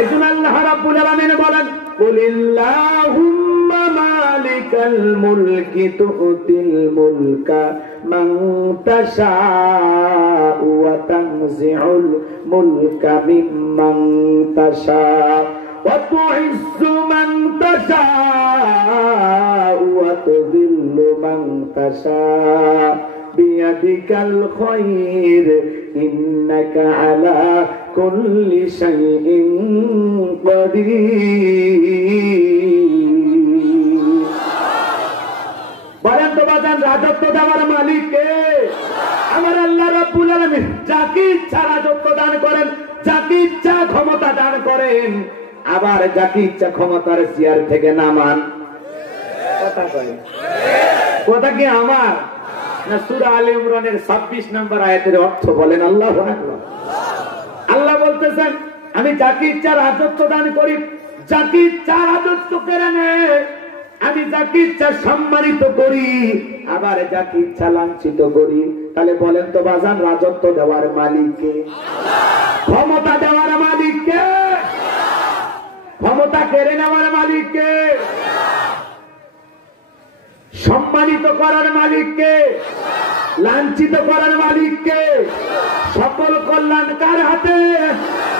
এজন্য আল্লাহ রাব্বুল আলামিন বলেন কুলিল্লাহুম্মা মালিকাল মুলকি তুতিল মুলকা মান তাশাউ ওয়া তানজিউল মুলকা মিম্মান তাশাউ ওয়া তুইজ্জু মান তাশাউ ওয়া তুযিল্লু মান তাশাউ বিয়াদিকাল খায়র ইন্নাকা আলা কুল্লি শাইইন কাদির। বলেন তো বাজান, রাজত্ব দেওয়ার মালিক কে? আমার আল্লাহ রাব্বুল আলামিন যাকে ইচ্ছা রাজত্ব দান করেন, যাকে ইচ্ছা ক্ষমতা দান করেন, আবার যাকে ইচ্ছা ক্ষমতার চেয়ার থেকে নামান। কথা কয়, কথা কি আমার না সূরা আলে ইমরানের 26 নম্বর আয়াতের অর্থ বলেন আল্লাহু আকবার। আল্লাহ বলতেছেন আমি যাকে ইচ্ছা রাজত্ব দান করি, যাকে ইচ্ছা রাজত্ব কেড়ে নেয়, আমি যাকে ইচ্ছা সম্মানিত করি, আবার যাকে ইচ্ছা লাঞ্ছিত করি। তাহলে বলেন তো বাজান, রাজত্ব দেওয়ার মালিক কে? ক্ষমতা দেওয়ার মালিক কে? ক্ষমতা কেড়ে নেওয়ার মালিক কে? সম্মানিত করার মালিক কে? লাঞ্ছিত করার মালিক কে? সকল কল্যাণ কার হাতে?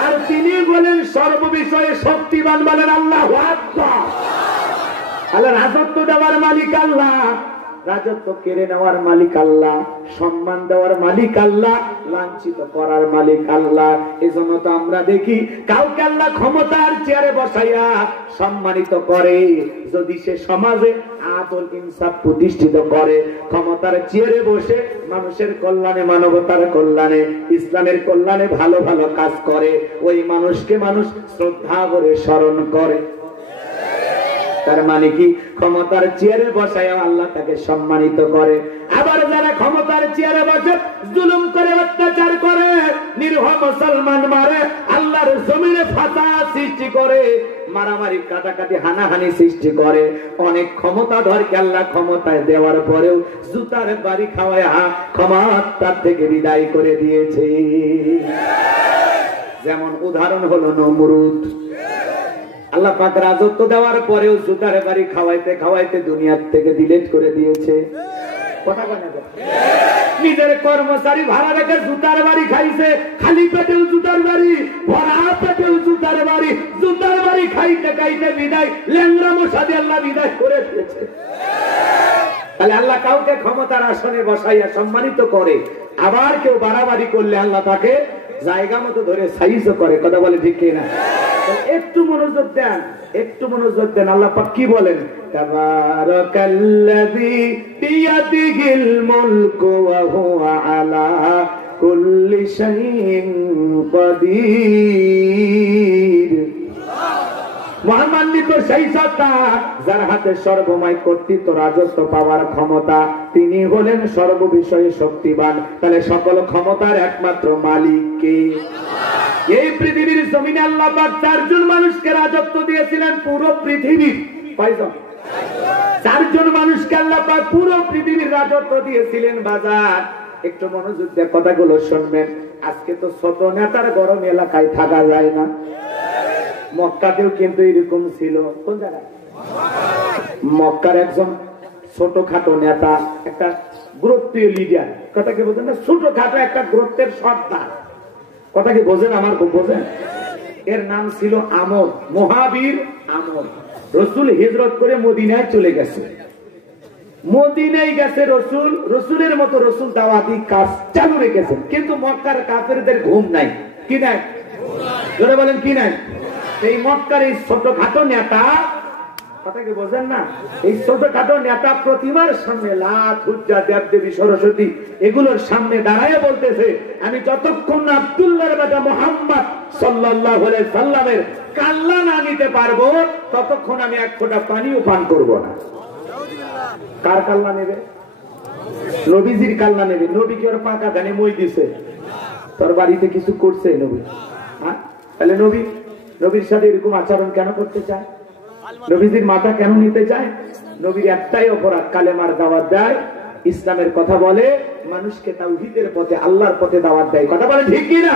আর তিনি বলেন সর্ববিষয়ে শক্তিমান, বলেন আল্লাহু আকবার। আল্লাহ রাজত্ব দেওয়ার মালিক আল্লাহ, রাজত্ব কেড়ে নেওয়ার মালিক আল্লাহ, সম্মান দেওয়ার মালিক আল্লাহ, লাঞ্ছিত করার মালিক আল্লাহ। এজন্য তো আমরা দেখি কাউকে আল্লাহ ক্ষমতার চেয়ারে বসাইয়া সম্মানিত করে যদি সে সমাজে আদল ইনসাফ প্রতিষ্ঠিত করে, ক্ষমতার চেয়ারে বসে মানুষের কল্যাণে, মানবতার কল্যাণে, ইসলামের কল্যাণে ভালো ভালো কাজ করে, ওই মানুষকে মানুষ শ্রদ্ধা করে স্মরণ করে। তার মানে কি, ক্ষমতার চেয়ারে বসায় আল্লাহ তাকে সম্মানিত করে। আবার যারা ক্ষমতার চেয়ারে বসে জুলুম করে, অত্যাচার করে, নিরীহ মুসলমান মারে, আল্লাহর জমিনে ফাসাদ সৃষ্টি করে, মারামারি কাটাকাটি হানাহানি সৃষ্টি করে, অনেক ক্ষমতাধরকে আল্লাহ ক্ষমতায় দেওয়ার পরেও জুতার বাড়ি খাওয়ায় ক্ষমতার থেকে বিদায় করে দিয়েছে। যেমন উদাহরণ হলো নমরুদ। আল্লাহ পাক রাজত্ব দেওয়ার পরেও জুতার বাড়ি খাওয়াইতে খাওয়াইতে দুনিয়ার থেকে ডিলিট করে দিয়েছে। কথা বলে নিজের কর্মচারী ভাড়া রেখে জুতার বাড়ি খাইছে, খালি পেটেও জুতার বাড়ি, ভরা পেটেও জুতার বাড়ি, জুতার বাড়ি খাইতে খাইতে বিদায় ল্যাংড়া মশা দিয়ে আল্লাহ বিদায় করে দিয়েছে। তাহলে আল্লাহ কাউকে ক্ষমতার আসনে বসাইয়া সম্মানিত করে, আবার কেউ বাড়াবাড়ি করলে আল্লাহ তাকে জায়গা মতো ধরে সাইজ করে। কথা বলে ঠিক কিনা? একটু মনোযোগ দেন, একটু মনোযোগ দেন। আল্লাহ পাক কি বলেন? তাবারাকাল্লাযী বিয়াদিহিল মুলকু ওয়া হুয়া আলা কুল্লি শাইইন কাদির। মহামান্বিত সেই সত্তা যার হাতে সর্বময় কর্তৃত্ব, রাজত্ব পাওয়ার ক্ষমতা, তিনি হলেন সর্ববিষয়ে শক্তিমান। তাহলে সকল ক্ষমতার একমাত্র মালিক কে? এই পৃথিবীর জমিনে আল্লাহ পাক চারজন মানুষকে রাজত্ব দিয়েছিলেন পুরো পৃথিবীর। কয়জন? চারজন মানুষকে আল্লাহ পাক পুরো পৃথিবীর রাজত্ব দিয়েছিলেন। বাজার একটু মনোযোগ দিয়ে কথাগুলো শুনবেন। আজকে তো ছোট নেতার গরম এলাকায় থাকা যায় না। মক্কাতেও কিন্তু এরকম ছিল। কোন জায়গায়? মক্কার একজন ছোটখাটো নেতা, একটা গুরুত্বীয় লিডার। কথা কি বোঝেন না? ছোটখাটো একটা গুরুত্বের সর্দার। কথা কি বোঝেন? আমার খুব বোঝেন। এর নাম ছিল আমর, মুহাবির আমর। রসুল হিজরত করে মদিনায় চলে গেছে। মদিনায় গেছে রসুল, রসুলের মতো রসুল দাওয়াতি কাজ চালু রেখেছেন, কিন্তু মক্কার কাফেরদের ঘুম নাই। কি নাই? জোরে বলেন কি নাই? এই মক্কার এই ছোটখাটো নেতা, কথা কি বোঝেন না? এই ছোটখাটো নেতা প্রতিমার সামনে, লাত, হুজ্জা, দেবদেবী, সরস্বতী, এগুলোর সামনে দাঁড়ায় বলতেছে, আমি যতক্ষণ না আব্দুল্লাহর বেটা মুহাম্মদ সাল্লাল্লাহু আলাইহি সাল্লামের কাল্লা না নিতে পারবো, ততক্ষণ আমি এক ফোঁটা পানিও পান করব না। কার কাল্লা নেবে? নবীজির কাল্লা নেবে। নবী কি ওর পাকা ধানে মই দিছে? তোর বাড়িতে কিছু করছে নবী? হ্যাঁ, তাহলে নবীর সাথে এরকম আচরণ কেন করতে চায়? নবীজির মাথা কেন নিতে চায়? নবীর একটাই অপরাধ, কালেমার দাওয়াত দেয়, ইসলামের কথা বলে, মানুষকে তাওহীদের পথে, আল্লাহর পথে দাওয়াত দেয়। কথা বলে ঠিক কি না?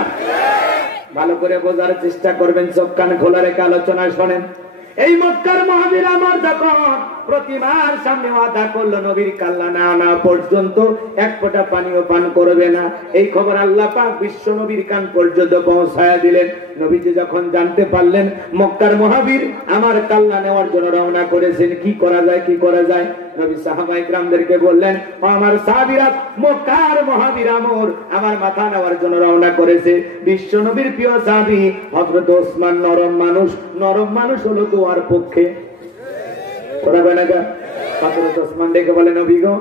ভালো করে বোঝার চেষ্টা করবেন, চোখ কান খোলা রেখে আলোচনা শোনেন। এই মক্কার মহাবীর আমার যখন প্রতিমার সামনে ওয়াদা করলো নবীর কাল্লা না আনা পর্যন্ত এক ফোঁটা পানিও পান করবে না, এই খবর আল্লাহ পাক বিশ্ব নবীর কান পর্যন্ত পৌঁছায়া দিলেন। নবীজি যখন জানতে পারলেন মক্কার মহাবীর আমার কাল্লা নেওয়ার জন্য রওনা করেছেন, কি করা যায় কি করা যায়, নবী সাহাবায়ে কিরামদেরকে বললেন, ও আমার সাহাবীরা, মক্কার মহাবীর আমার মাথা নেওয়ার জন্য রওনা করেছে। বিশ্ব নবীর প্রিয় সাহাবী হযরত ওসমান নরম মানুষ হলো তোমার পক্ষে। ওসমান ডেকে বলে, নবী গো,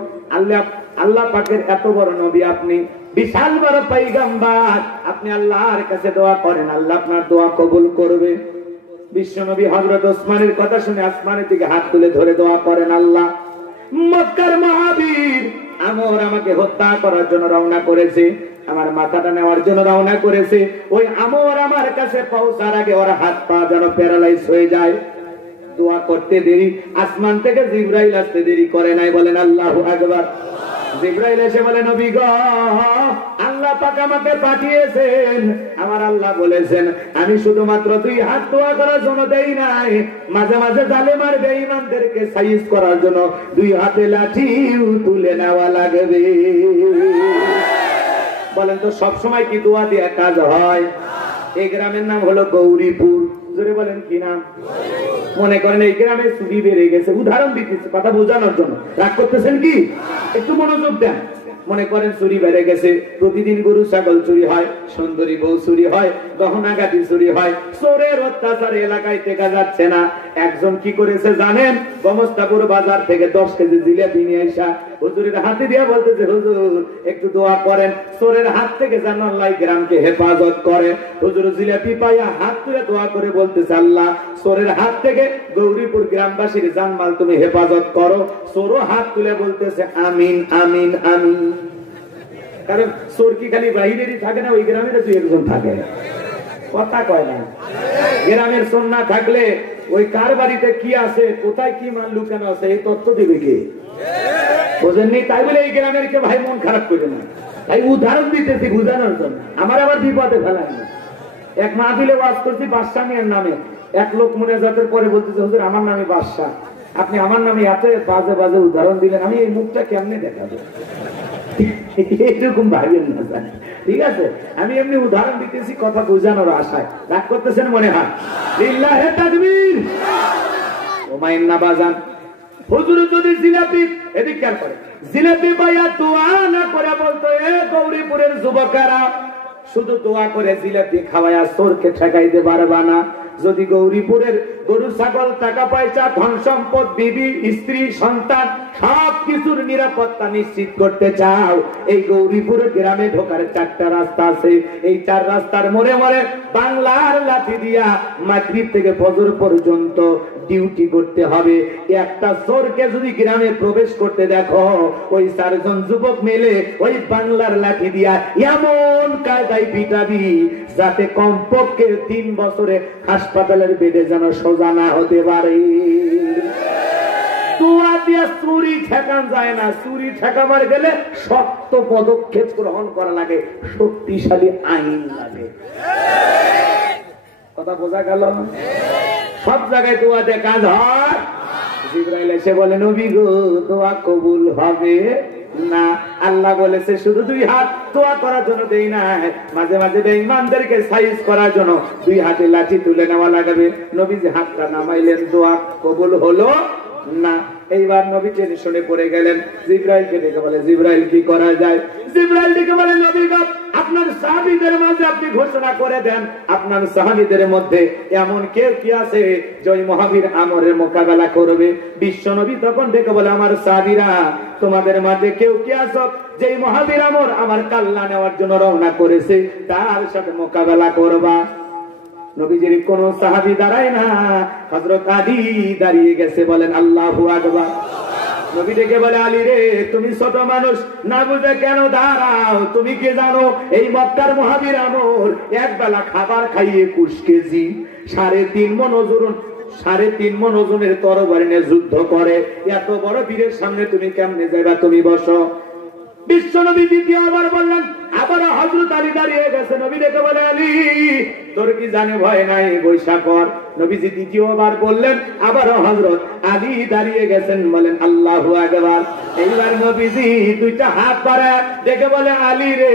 আল্লাহ পাকের এত বড় নবী আপনি, বিশাল বড় পয়গম্বর, আপনি আল্লাহর কাছে দোয়া করেন, আল্লাহ আপনার দোয়া কবুল করবে। বিশ্ব নবী হযরত ওসমানের কথা শুনে আসমানের দিকে হাত তুলে ধরে দোয়া করেন, আল্লাহ মক্কার মহাবীর আমাকে হত্যা করার জন্য রওনা করেছে, আমার মাথাটা নেওয়ার জন্য রওনা করেছে। ওই আমার কাছে পৌঁছার আগে ওর হাত পা যেন প্যারালাইজ হয়ে যায়। দোয়া করতে দেরি, আসমান থেকে জিবরাইল আসতে দেরি করে নাই, বলেন আল্লাহু আকবার। জিবরাইল এসে বলে, নবী গো, আল্লাহ পাক আমাকে পাঠিয়েছেন, আমার আল্লাহ বলেছেন আমি শুধুমাত্র 2 হাত দোয়া করার জন্য দেই নাই, মাঝে মাঝে জালেম আর বেঈমানদেরকে সাইজ করার জন্য 2 হাতে লাঠিও তুলে নেওয়া লাগবে। বলেন তো সব সময় কি দোয়া দিয়ে কাজ হয়? এই গ্রামের নাম হলো গৌরীপুর, জোরে বলেন কি নাম? মনে করেন এই গ্রামে চুরি বেড়ে গেছে, উদাহরণ দিতেছি কথা বোঝানোর জন্য, রাগ করতেছেন কি? একটু মনোযোগ দেন। মনে করেন চুরি বেড়ে গেছে, প্রতিদিন গরু ছাগল চুরি হয়, সুন্দরী বউ চুরি হয়, গহনাগাটি চুরি হয়, চোরের অত্যাচার এলাকায় টেকা যাচ্ছে না। একজন কি করেছে জানেন? গমস্তাপুর বাজার থেকে 10 কেজি জিলাপি নিয়ে আসা হুজুরের হাতে দিয়ে বলতেছে, হুজুর একটু দোয়া করেন, চোরের হাত থেকে যেন আল্লাহ গ্রামকে হেফাজত করে। হুজুর জিলাপি পাইয়া হাত তুলে দোয়া করে বলতেছে, আল্লাহ চোরের হাত থেকে গৌরীপুর গ্রামবাসীর জানমাল তুমি হেফাজত করো। চোরও হাত তুলে বলতেছে আমিন আমিন আমিন। কারণ চোর কি খালি বাহিরেরই থাকে না, ওই গ্রামের 2-1 থাকে, কথা কয় না। গ্রামের চোর না থাকলে ওই কার বাড়িতে কি আছে, কোথায় কি মাল লুকানো আছে, এই তথ্য দিবে কে? বোঝেননি? তাই বলে এই গ্রামের কে ভাই মন খারাপ করে না, তাই উদাহরণ দিতেছি বুঝানোর জন্য, আমার আবার বিপদে ফেলায় না। এক মাহফিলে ওয়াজ করছি বাদশা মিয়ার নামে, এক লোক মুনাজাতের পরে বলতেছে, হুজুর আমার নামে বাদশা, আপনি আমার নামে এত বাজে বাজে উদাহরণ দিলেন, আমি এই মুখটা কেমনে দেখাবো? এরকম ভাবেন না, জানি ঠিক আছে, আমি এমনি উদাহরণ দিতেছি কথা বোঝানোর আশায়। রাগ করতেছেন মনে হয়? লিল্লাহে তাকবীর। ওমাইন না বাজান, হুজুর যদি জিলাপি, এদিক খেয়াল করে, জিলাপি পাইয়া দোয়া না করে বলতো, এ গৌরীপুরের যুবকেরা শুধু দোয়া করে জিলাপি খাওয়ায়া চোরকে ঠেকাইতে পারবা না। যদি গৌরীপুরের গরু ছাগল টাকা পয়সা ধন সম্পদ বিবি স্ত্রী সন্তান সবকিছুর নিরাপত্তা নিশ্চিত করতে চাও, এই গৌরীপুর গ্রামে ঢোকার 4টা রাস্তা আছে। এই 4 রাস্তার মোড়ে মোড়ে বাংলার লাঠি দিয়া মাগরিব থেকে ফজর পর্যন্ত ডিউটি করতে হবে। একটা চোরকে যদি গ্রামে প্রবেশ করতে দেখো, ওই 4 জন যুবক মিলে ওই বাংলার লাঠি দিয়া এমন কায়দায় পিটাবি যাতে কমপক্ষে 3 বছরে হাসপাতালের বেডে যেন সোজা না হতে পারে। দোয়া দিয়া চুরি ঠেকান যায় না, চুরি ঠেকাবার গেলে শক্ত পদক্ষেপ গ্রহণ করা লাগে, শক্তিশালী আইন লাগে। কথা বোঝা গেল? সব জায়গায় দোয়া দিয়ে কাজ হয়। জিবরাইল এসে বলে, নবী গো, দোয়া কবুল হবে না। আল্লাহ বলেছে শুধু 2 হাত দোয়া করার জন্য দেই না, মাঝে মাঝে বেঈমানদেরকে সাইজ করার জন্য 2 হাতে লাঠি তুলে নেওয়া লাগবে। নবীজি হাতটা নামাইলেন, দোয়া কবুল হলো না। এইবার নবী টেনশনে পড়ে গেলেন, জিবরাইলকে ডেকে বলে, জিবরাইল কি করা যায়? জিবরাইল ডেকে বলে, নবী গো, আপনার সাহাবীদের মাঝে আপনি ঘোষণা করে দেন, আপনার সাহাবীদের মধ্যে এমন কেউ কি আছে যে ওই মহাবীর আমরের মোকাবেলা করবে? বিশ্ব নবী তখন ডেকে বলে, আমার সাহাবীরা, তোমাদের মাঝে কেউ কি আছে যে মহাবীর আমর আমার কাল্লা নেওয়ার জন্য রওনা করেছে, তার সাথে মোকাবেলা করবা? নবীজির কোন সাহাবী দাঁড়ায় না, হযরত আলী দাঁড়িয়ে গেছে, বলেন আল্লাহু আকবার। নবী ডেকে বলে, আলী রে, তুমি ছোট মানুষ, না বুঝে কেন দাঁড়াও? তুমি কি জানো এই মক্কার মহাবীর আমর এক বেলা খাবার খাইয়ে 20 কেজি 3.5 মণ ওজন 3.5 মণ ওজনের তরবারি নিয়ে যুদ্ধ করে, এত বড় বীরের সামনে তুমি কেমনে যাইবা? তুমি বসো। বিশ্বনবী দ্বিতীয়বার বললেন, আবার হযরত আলী দাঁড়িয়ে গেছে, নবী দেখে বলে, আলী তোর কি জানে ভয় নাই, বৈশা কর। নবীজি দ্বিতীয়বার বললেন, আবারও হযরত আলী দাঁড়িয়ে গেছেন, বলেন আল্লাহু আকবার। এইবার নবীজি দুইটা হাত বাড়ায় দেখে বলে, আলী রে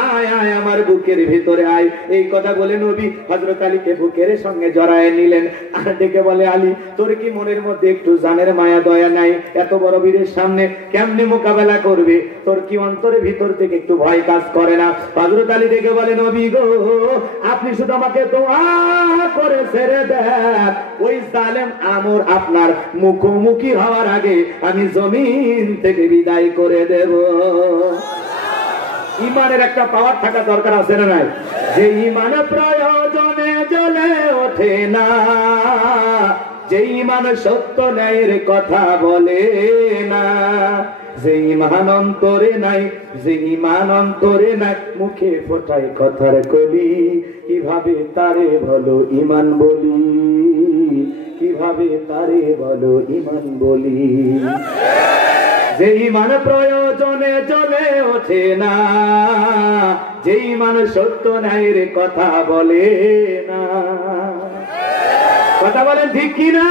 আয় আয় আমার বুকের ভিতরে আয়। এই কথা বলে নবী হযরত আলীকে বুকের সঙ্গে জড়ায় নিলেন। আর ডেকে বলে, আলী তোর কি মনের মধ্যে একটু জানের মায়া দয়া নাই? এত বড় বীরের সামনে কেমনে মোকাবেলা করবে? তোর কি অন্তরের ভিতর থেকে একটু ভয় কাজ করে না? হযরত আলী ডেকে বলে, নবী গো আপনি শুধু আমাকে দোয়া করে ছেড়ে দেন, ওই জালেম আমর আপনার মুখোমুখি হওয়ার আগে আমি জমিন থেকে বিদায় করে দেব। ইমানের একটা পাওয়ার থাকা দরকার আছে না নাই? যে ইমান প্রয়োজনে জ্বলে ওঠে না, যে ইমান সত্য ন্যায়ের কথা বলে না, যে ইমান অন্তরে নাই, যে ইমান অন্তরে নাই, মুখে ফোটায় কথার কলি, কিভাবে তারে বলো ইমান বলি, কিভাবে তারে বলো ইমান বলি। যে ইমান প্রয়োজনে জ্বলে ওঠে না, যে ইমান সত্য ন্যায়ের কথা বলে না। কথা বলেন ঠিক কিনা?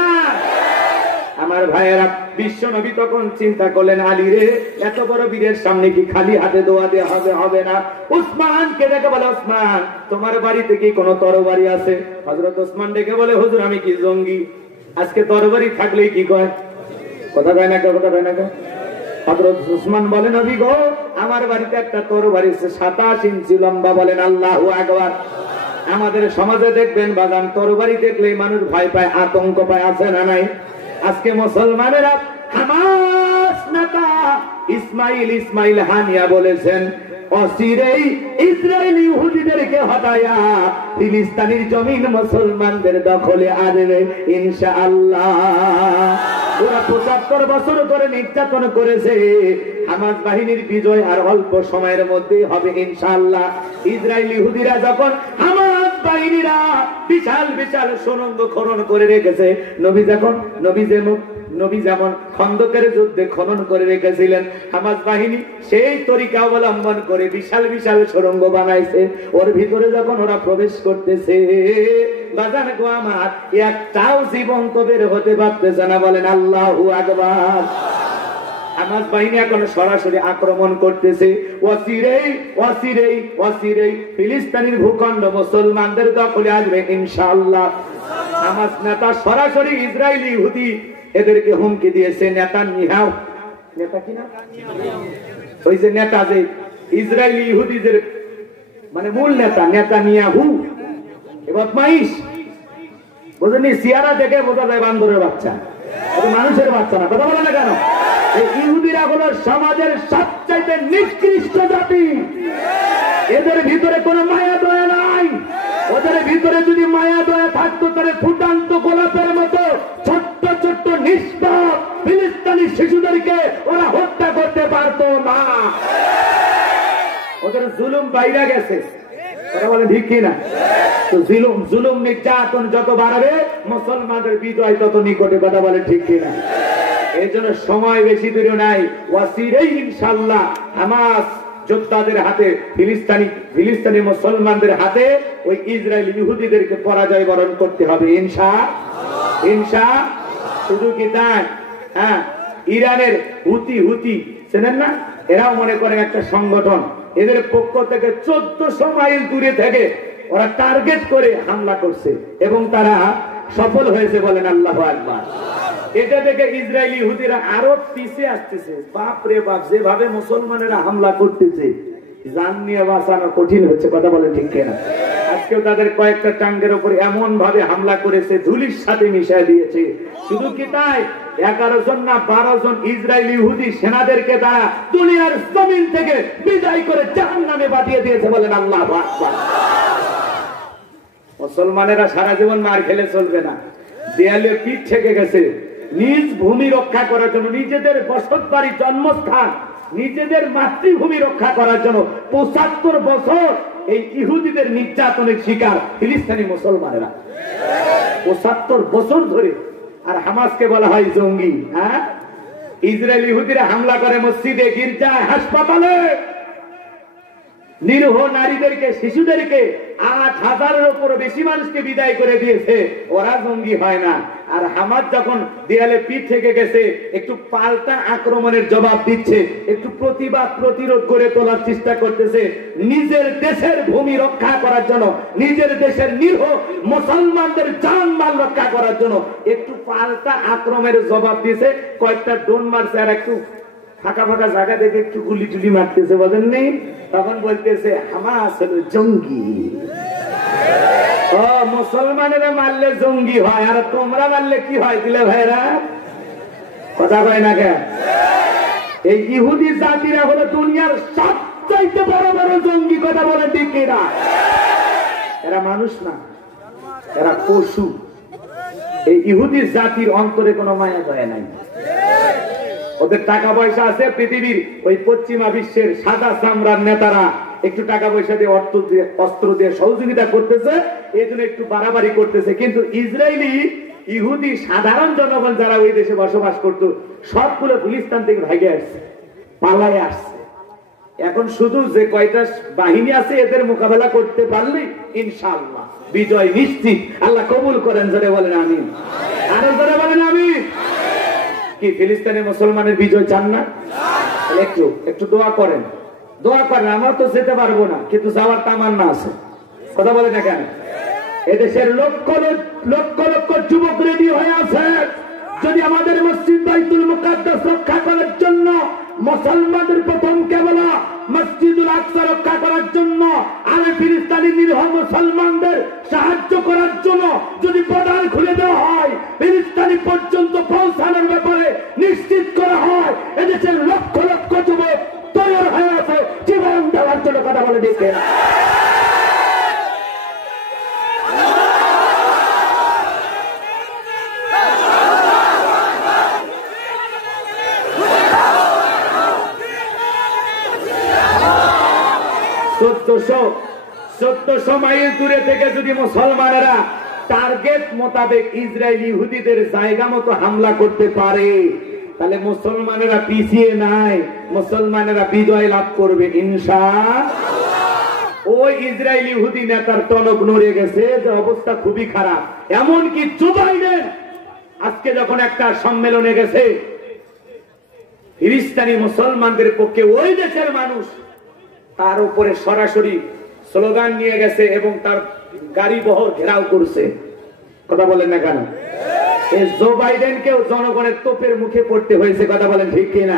আমার ভাইয়েরা, বিশ্ব নবী তখন চিন্তা করলেন, আলী রে এত বড় বীরের সামনে কি খালি হাতে দোয়া দেওয়া হবে না? উসমানকে ডেকে বলে, উসমান তোমার বাড়িতে কি কোনো তরবারি আছে? হযরত উসমান ডেকে বলে, হুজুর আমি কি জঙ্গি, আজকে তরবারি থাকলেই কি কয়? কথা কয় না, কথা কয় না। হযরত উসমান বলে, নবী গো আমার বাড়িতে একটা তরবারি আছে, 27 ইঞ্চি লম্বা। বলেন আল্লাহু আকবার। আমাদের সমাজে দেখবেন বাজান, তরবারি দেখলেই মানুষ ভয় পায়, আতঙ্ক পায়, আছে না নাই? আজকে মুসলমানেরা, হামাস নেতা ইসমাইল হানিয়া বলেছেন, অচিরেই ইসরায়েলি ইহুদিদেরকে হটায়া ফিলিস্তিনের জমিন মুসলমানদের দখলে আসবে ইনশাআল্লাহ। ওরা 75 বছর ধরে নির্যাতন করেছে, হামাস বাহিনীর বিজয় আর অল্প সময়ের মধ্যেই হবে ইনশাআল্লাহ। ইসরায়েলি ইহুদিরা যখন হামাস বাহিনীরা বিশাল বিশাল সুড়ঙ্গ খনন করে রেখেছে, নবী যেমন খন্দকের যুদ্ধে খনন করে রেখেছিলেন, হামাস বাহিনী সেই তরিকা অবলম্বন করে বিশাল বিশাল সুড়ঙ্গ বানাইছে। ওর ভিতরে যখন ওরা প্রবেশ করতেছে, বাজান গো আমার একটাও জীবন্ত বের হতে পারতেছে না। বলেন আল্লাহু আকবার। হামাস বাহিনী এখন সরাসরি আক্রমণ করতেছে। অচিরেই ফিলিস্তিনের ভূখণ্ড মুসলমানদের দখলে আসবে ইনশাআল্লাহ। হামাস নেতা সরাসরি ইসরায়েলি ইহুদি এদেরকে হুমকি দিয়েছে। নেতানিয়াহু, নেতা কি না, ওই যে নেতা, যে ইসরায়েলি ইহুদিদের মানে মূল নেতা নেতানিয়াহু, বদমাইশ, বুঝলি? সিয়ারা দেখে বোঝা যায় বান্দরের বাচ্চা, মানুষের বাচ্চা না। কথা বলে না কেন? এই ইহুদিরা হলো সমাজের সবচাইতে নিকৃষ্ট জাতি। এদের ভিতরে কোনো মায়া দয়া নাই। ওদের ভিতরে যদি মায়া দয়া থাকতো, তাহলে ফুটান্ত গোলাপের মতো ছোট্ট ছোট্ট নিষ্পাপ ফিলিস্তিনি শিশুদেরকে ওরা হত্যা করতে পারতো না। ওদের জুলুম বাইরে গেছে। ওরা বলে ঠিক কিনা? তো জুলুম নির্যাতন যত বাড়বে, মুসলমানদের বিজয় তত নিকটে। কথা বলে ঠিক কিনা? এই জন্য সময় বেশি দূরে নাই। ওয়াসিরেই ইনশাআল্লাহ হামাস যোদ্ধাদের হাতে, ফিলিস্তিনি মুসলমানদের হাতে ওই ইসরায়েলি ইহুদিদেরকে পরাজয় বরণ করতে হবে ইনশাআল্লাহ। শুধু কি তাই? হ্যাঁ, ইরানের হুতি চেনেন না? এরাও মনে করেন একটা সংগঠন। এদের পক্ষ থেকে 1400 মাইল দূরে থেকে ওরা টার্গেট করে হামলা করছে এবং তারা সফল হয়েছে। বলেন আল্লাহু আকবার। এটা থেকে ইসরায়েলি ইহুদিরা আরো পিছিয়ে আসতেছে। বাপ রে বাপ, যেভাবে মুসলমানেরা হামলা করতেছে, জান নিয়ে বাঁচানো কঠিন হচ্ছে। কথা বলে ঠিক কিনা? আজকেও তাদের কয়েকটা টাঙ্গের উপর এমন ভাবে হামলা করেছে, ধুলির সাথে মিশিয়ে দিয়েছে। শুধু কি তাই, 11 জন না 12 জন ইসরায়েলি ইহুদি সেনাদেরকে তারা দুনিয়ার জমিন থেকে বিদায় করে জাহান্নামে পাঠিয়ে দিয়েছে। বলেন আল্লাহু আকবার। মুসলমানেরা সারা জীবন মার খেলে চলবে না। দেয়ালে পিঠ থেকে গেছে। নিজ ভূমি রক্ষা করার জন্য, নিজেদের বসত বাড়ি, জন্মস্থান, নিজেদের মাতৃভূমি রক্ষা করার জন্য 75 বছর এই ইহুদিদের নির্যাতনের শিকার ফিলিস্তিনি মুসলমানেরা। 75 বছর ধরে। আর হামাসকে বলা হয় জঙ্গি। হ্যাঁ, ইসরায়েল ইহুদিরা হামলা করে মসজিদে, গির্জায়, হাসপাতালে। নিরীহ নারীদেরকে, শিশুদেরকে ৮,০০০-এর উপর বেশি মানুষকে বিদায় করে দিয়েছে, ওরা জঙ্গি হয় না। আর হামাস যখন দেয়ালে পিঠ থেকে গেছে, একটু পাল্টা আক্রমণের জবাব দিচ্ছে, একটু প্রতিবাদ প্রতিরোধ করে তোলার চেষ্টা করতেছে, নিজের দেশের ভূমি রক্ষা করার জন্য, নিজের দেশের নিরীহ মুসলমানদের জানমাল রক্ষা করার জন্য একটু পাল্টা আক্রমণের জবাব দিয়েছে, কয়েকটা ড্রোন মারছে, আর একটু ফাঁকা ফাঁকা জায়গা দেখে একটু গুলি টুলি মারতেছে, বলেন নেই? তখন বলতেছে হামাস হলো জঙ্গি। ও মুসলমানেরা মারলে জঙ্গি হয়, আর তোমরা মারলে কি হয়? দিলে ভাইরা কথা কয় না কেন? এই ইহুদি জাতিরা হলো দুনিয়ার সবচাইতে বড় বড় জঙ্গি, কথা বলে ঠিক কিনা? এরা মানুষ না, এরা পশু। এই ইহুদি জাতির অন্তরে কোনো মায়া দয়া নাই। ওদের টাকা পয়সা আছে, পৃথিবীর ওই পশ্চিমা বিশ্বের সাদা চামড়ার নেতারা একটু টাকা পয়সা দিয়ে, অস্ত্র দিয়ে সহযোগিতা করতেছে, এই জন্য একটু বাড়াবাড়ি করতেছে। কিন্তু ইসরায়েলি ইহুদি সাধারণ জনগণ যারা ওই দেশে বসবাস করতো, সবগুলো গুলিস্তান থেকে ভাগে আসছে, পালায় আসছে। এখন শুধু যে কয়টা বাহিনী আছে, এদের মোকাবেলা করতে পারলে ইনশাআল্লাহ বিজয় নিশ্চিত। আল্লাহ কবুল করেন, জোরে বলেন আমিন। আরো জোরে বলেন আমিন। কি ফিলিস্তিনের মুসলমানের বিজয় চান না? একটু একটু দোয়া করেন, দোয়া করেন। আমরা তো যেতে পারবো না, কিন্তু যাওয়ার তামান্না আছে, কথা বলে না কেন? এদেশের লক্ষ লক্ষ লক্ষ যুবক রেডি হয়ে আছে। যদি আমাদের মসজিদ বাইতুল মুকাদ্দাস রক্ষা করার জন্য, মুসলমানদের প্রথম কেবলা মসজিদুল আকসা রক্ষা করার জন্য, আর ফিলিস্তিনি নিরীহ মুসলমানদের সাহায্য করার জন্য যদি বর্ডার খুলে দেওয়া হয়, ফিলিস্তিনি পর্যন্ত পৌঁছানোর ব্যাপারে নিশ্চিত করা হয়, এদেশের লক্ষ লক্ষ যুবক তৈরি হয়ে আছে জীবন দেওয়ার জন্য, কথা বলে দিচ্ছে। চোদ্দশো মাইল দূরে থেকে যদি মুসলমানেরা টার্গেট মোতাবেক ইসরায়েলি ইহুদিদের জায়গা মতো হামলা করতে পারে, তাহলে মুসলমানেরা পিছিয়ে নাই, মুসলমানেরা বিজয় লাভ করবে ইনশাআল্লাহ। ওই ইসরায়েলি ইহুদি নেতার টনক নড়ে গেছে, যে অবস্থা খুবই খারাপ। এমনকি জো বাইডেন আজকে যখন একটা সম্মেলনে গেছে, ফিলিস্তিনি মুসলমানদের পক্ষে ওই দেশের মানুষ তার উপরে সরাসরি স্লোগান নিয়ে গেছে এবং তার গাড়ি বহর ঘেরাও করছে, কথা বলেন না কেন? এই জো বাইডেনকেও জনগণের তোপের মুখে পড়তে হয়েছে, কথা বলেন ঠিক কিনা?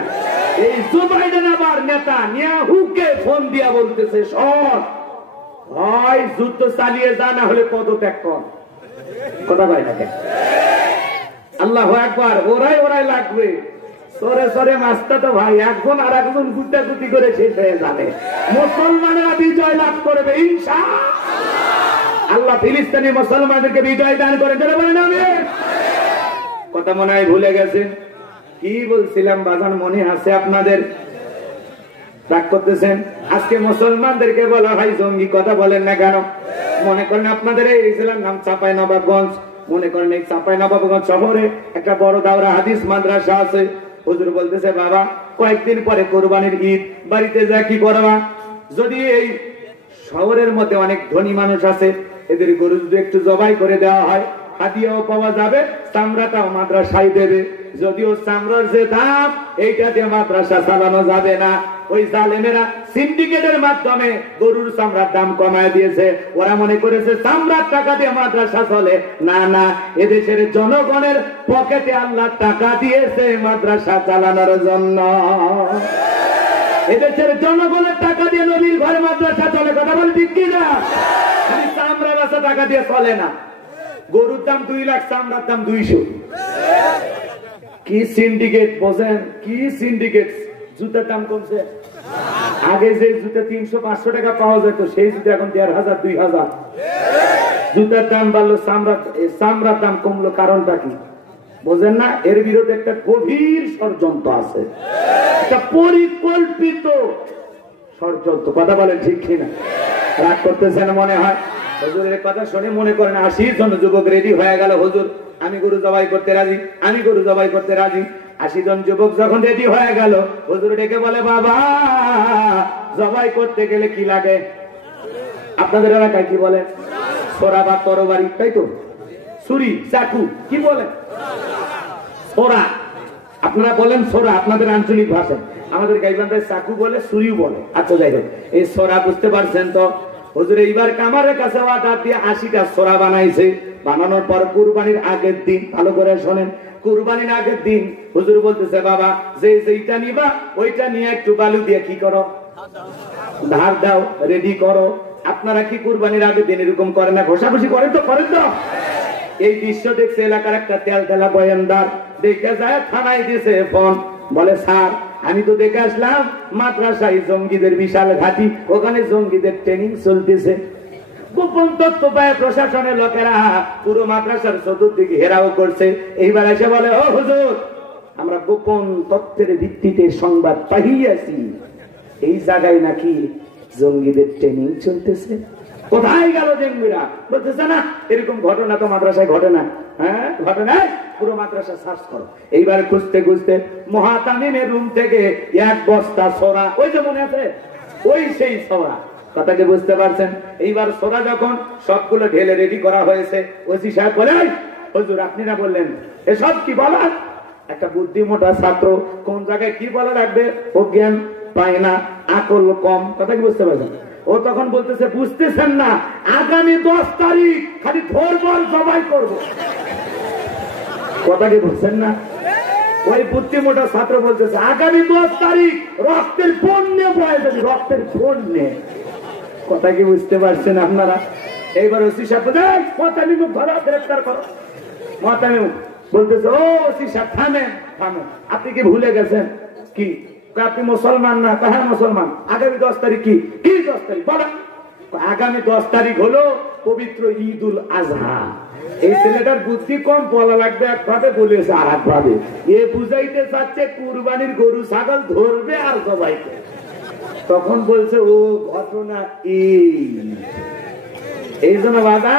এই জো বাইডেন আবার নেতানিয়াহুকে ফোন দিয়া বলতেছে, সব হয় যুদ্ধ চালিয়ে যা, না হলে পদত্যাগ কর, কথা বলেন না কেন? আল্লাহু আকবার। ওরাই লাগবে সরে সরে মাস্তা তো ভাই, একজন আর একজন গুটাগুটি করে শেষ হয়ে যাবে। মুসলমানেরা বিজয় লাভ করবে ইনশাআল্লাহ। আল্লাহ ফিলিস্তিনি মুসলমানদেরকে বিজয় দান করে দেবে, বলেন আমিন। কথা মনে হয় ভুলে গেছেন? কি বলছিলাম বাজান, মনে আছে আপনাদের? রাগ করতেছেন? আজকে মুসলমানদেরকে বলা হয় জঙ্গি, কথা বলেন না কেন? মনে করেন আপনাদের এই জেলার নাম চাঁপাইনবাবগঞ্জ, মনে করেন এই চাঁপাইনবাবগঞ্জ শহরে একটা বড় দাওরা হাদিস মাদ্রাসা আছে। হুজুর বলতেছে, বাবা কয়েকদিন পরে কোরবানির ঈদ, বাড়িতে যা কি করবা? যদি এই শহরের মধ্যে অনেক ধনী মানুষ আছে, এদের গরু যদি একটু জবাই করে দেওয়া হয়, হাদিয়াও পাওয়া যাবে, চামড়াটাও মাদ্রাসায় দেবে। যদিও চামড়ার যে দাম, এইটা দিয়ে মাদ্রাসা চালানো যাবে না। ওই জালেমেরা সিন্ডিকেটের মাধ্যমে গরুর চামড়ার দাম কমায় দিয়েছে। ওরা মনে করেছে চামড়ার টাকা দিয়ে মাদ্রাসা চলে। না না, এদেশের জনগণের পকেটে আল্লাহ টাকা দিয়েছে মাদ্রাসা চালানোর জন্য। এদেশের জনগণের টাকা দিয়ে নবীর ঘরে মাদ্রাসা চলে, কথা বলে ঠিক কিনা? খালি চামড়া বাসা টাকা দিয়ে চলে না। গরুর দাম 2 লাখ, চামড়ার দাম 200। কি সিন্ডিকেট বোঝেন? কি সিন্ডিকেট? জুতার দাম কমছে। আগে যে জুতা 300-500 টাকা পাওয়া যেত, সেই জুতা এখন 1500, 2000। জুতার দাম বাড়লো, চামড়ার দাম কমলো, কারণটা কি বোঝেন না? এর বিরুদ্ধে একটা গভীর ষড়যন্ত্র আছে, একটা পরিকল্পিত ষড়যন্ত্র, কথা বলেন ঠিক কিনা? রাগ করতেছেন মনে হয়? হুজুরের কথা শুনে মনে করেন 80 জন যুবক রেডি হয়ে গেল, হুজুর আমি গরু জবাই করতে রাজি, আমি গরু জবাই করতে রাজি। 80 জন যুবক যখন রেডি হয়ে গেল, হুজুর ডেকে বলে, বাবা জবাই করতে গেলে কি লাগে? আপনাদের এলাকায় কি বলে? ছোরা বা তরবারি, তাই তো? ছুরি, চাকু, কি বলে? ছোরা। আপনারা বলেন ছোরা আপনাদের আঞ্চলিক ভাষায়, আমাদের গাইবান্ধায় চাকু বলে, ছুরিও বলে। আচ্ছা যাই হোক, এই ছোরা বুঝতে পারছেন তো? হুজুর এইবার কামারের কাছে অর্ডার দিয়ে 80টা ছোরা বানাইছে। বানানোর পর কুরবানির আগের দিন, ভালো করে শোনেন, কুরবানির আগের দিন হুজুর বলতেছে, বাবা যেইটা নিবা ওইটা নিয়ে একটু বালু দিয়ে কি করো, ধার দাও, রেডি করো। আপনারা কি কুরবানির আগের দিন এরকম করেন না? ঘষাঘষি করেন তো? করেন তো? এই দৃশ্য দেখছে এলাকার একটা তেল তেলা গোয়েন্দার, দেখে যায় থানায় দিয়েছে ফোন, বলে স্যার আমি তো দেখে আসলাম মাদ্রাসায় জঙ্গিদের বিশাল ঘাঁটি, ওখানে জঙ্গিদের ট্রেনিং চলতেছে। গোপন তথ্য পায় প্রশাসনের লোকেরা পুরো মাদ্রাসার চতুর্দিকে ঘেরাও করছে। এইবার এসে বলে, ও হুজুর আমরা গোপন তথ্যের ভিত্তিতে সংবাদ পাইয়াছি এই জায়গায় নাকি জঙ্গিদের ট্রেনিং চলতেছে। কোথায় গেল জঙ্গিরা? বলতেছে না এরকম ঘটনা তো মাদ্রাসায় ঘটে না। হ্যাঁ ঘটনা, পুরো মাদ্রাসা সার্চ করো। এইবার খুঁজতে খুঁজতে মহাতামিমের রুম থেকে 1 বস্তা ছোরা, ওই যে মনে আছে, ওই সেই ছোরা, কথাকে বুঝতে পারছেন? এইবার ছোরা যখন সবগুলো ঢেলে রেডি করা হয়েছে, ওসি সাহেব বলে, হুজুর আপনি না বললেন এসব কি বলার? একটা বুদ্ধিমোটা ছাত্র কোন জায়গায় কি বলা লাগবে ও জ্ঞান পায় না, আকল কম, কথা কি বুঝতে পারছেন? ও তখন বলতেছে, বুঝতেছেন না আগামী 10 তারিখ খালি ধরবো আর জবাই করবো, কথা কি বুঝছেন না? ওই বুদ্ধিমোটা ছাত্র বলতেছে, আগামী 10 তারিখ রক্তের বন্যে বয়ে যাবে, রক্তের বন্যে, কথা কি বুঝতে পারছেন আপনারা? এইবার ওসি সাহেব মতামিম ধরো, গ্রেফতার করো। মতামিম বলতেছে, ও ওসি সাহেব থামেন থামেন, আপনি কি ভুলে গেছেন? কি আপনি মুসলমান না? হ্যাঁ মুসলমান। আগামী 10 তারিখ কি? কি 10 তারিখ বলেন? আগামী 10 তারিখ হলো পবিত্র ঈদুল আজহা। এই ছেলেটার বুদ্ধি কম, বলা লাগবে একভাবে, বলেছে আর একভাবে। এ বুঝাইতে চাচ্ছে কুরবানির গরু ছাগল ধরবে আর জবাই করবে। তখন বলছে, ও ঘটনা এই জন্য বাবা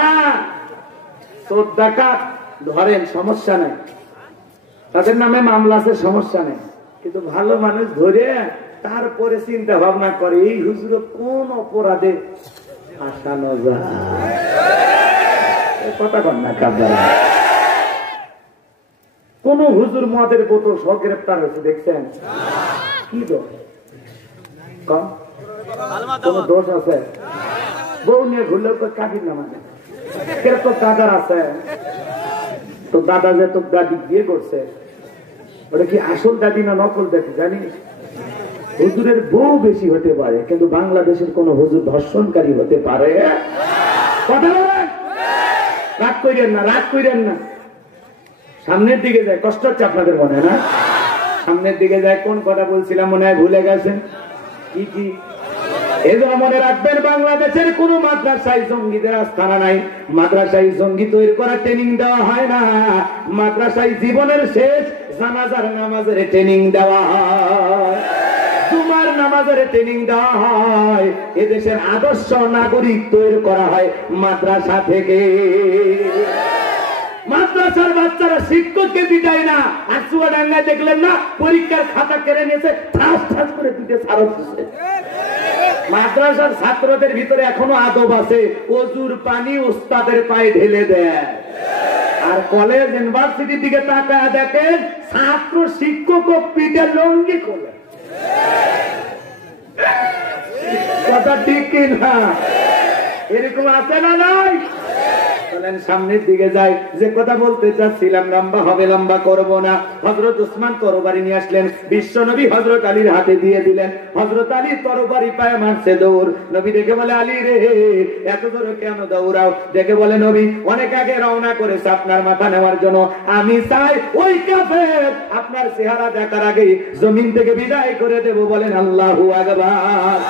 চোর ডাকাত ধরেন সমস্যা নেই, তাদের নামে মামলা আছে সমস্যা নেই, কিন্তু ভালো মানুষ ধরে তারপরে চিন্তা ভাবনা করে এই হুজুর কোন অপরাধে ফাঁসানো যায়। কথা কন না কাবলা, কোন হুজুর মদের বোতল সহ গ্রেপ্তার হয়েছে দেখছেন? কি দোষ? কোন দোষ আছে? বউ নিয়ে ঘুরলে তো কাবির না, মানে তো দাদার আছে, তো দাদা যে তো দাদি বিয়ে করছে, ওটা কি আসল দাদি না নকল দাদি জানিস? হুজুরের বউ বেশি হতে পারে, কিন্তু বাংলাদেশের কোন হুজুর ধর্ষণকারী হতে পারে? কথা বলেন, রাগ করেন না, রাগ করেন না। সামনের দিকে যায়, কষ্ট হচ্ছে আপনাদের মনে না? সামনের দিকে যায়, কোন কথা বলছিলাম মনে হয় ভুলে গেছেন? কি এজন্য মনে রাখবেন, বাংলাদেশের কোন মাদ্রাসায় জঙ্গিদের আস্থানা নাই। মাদ্রাসায় জঙ্গি তৈরি করার ট্রেনিং দেওয়া হয় না, মাদ্রাসায় জীবনের শেষ জানাজার নামাজের ট্রেনিং দেওয়া হয়, জুমার নামাজের ট্রেনিং দেওয়া হয়। এদেশের আদর্শ নাগরিক তৈরি করা হয় মাদ্রাসা থেকে। মাদ্রাসার বাচ্চারা শিক্ষককে বিদায় না, আর চুয়াডাঙ্গায় দেখলেন না পরীক্ষার খাতা কেড়ে নিয়েছে, ঠাস ঠাস করে দুটো ছাড় দিচ্ছে। মাদ্রাসার ছাত্রদের ভিতরে এখনো আদব আছে, অজুর পানি উস্তাদের পায়ে ঢেলে দেয়। আর কলেজ ইউনিভার্সিটির দিকে তাকায় দেখেন, ছাত্র শিক্ষক পিঠে লঙ্গি করে। কথা ঠিক কিনা? এরকম আছে না নাই? সামনের দিকে যাই, যে কথা বলতে চাচ্ছিলাম লম্বা হবে, লম্বা করব না। হযরত উসমান তরবারি নিয়ে আসলেন, বিশ্ব নবী হযরত আলীর হাতে দিয়ে দিলেন। হযরত আলী তরবারি পায়ে মারছে দৌড়। নবী দেখে বলে, আলী রে এত দূরে কেন দৌড়াও? দেখে বলে, নবী অনেক আগে রওনা করেছে আপনার মাথা নেওয়ার জন্য, আমি চাই ওই কাফের আপনার চেহারা দেখার আগে জমিন থেকে বিদায় করে দেব। বলেন আল্লাহু আকবার।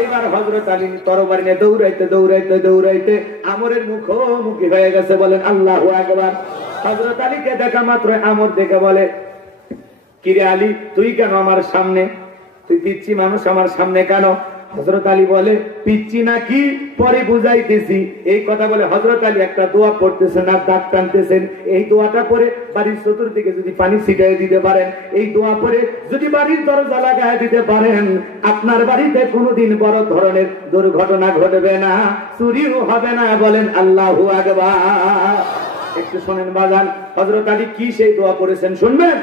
এইবার হযরত আলী তরবারি নিয়ে দৌড়াইতে দৌড়াইতে দৌড়াইতে আমরের মুখোমুখি হয়ে গেছে। বলেন আল্লাহু আকবার। হযরত আলীকে দেখা মাত্র আমর দেখে বলে, কিরে আলী তুই কেন আমার সামনে? তুই পিচ্ছি মানুষ, আমার সামনে কেন? হযরত আলী বলে পিচ্ছি নাকি, পরে বুঝাইতেছি। এই কথা বলে হযরত আলী একটা দোয়া পড়তেছেন আর দাঁত টানতেছেন। এই দোয়াটা পরে বাড়ির চতুর্দিকে যদি পানি ছিটিয়ে দিতে পারেন, এই দোয়া পরে যদি বাড়ির দরজা লাগায় দিতে পারেন, আপনার বাড়িতে কোনোদিন বড় ধরনের দুর্ঘটনা ঘটবে না, চুরিও হবে না। বলেন আল্লাহু আকবার। একটু শোনেন বাজান, হযরত আলী কি সেই দোয়া করেছেন শুনবেন?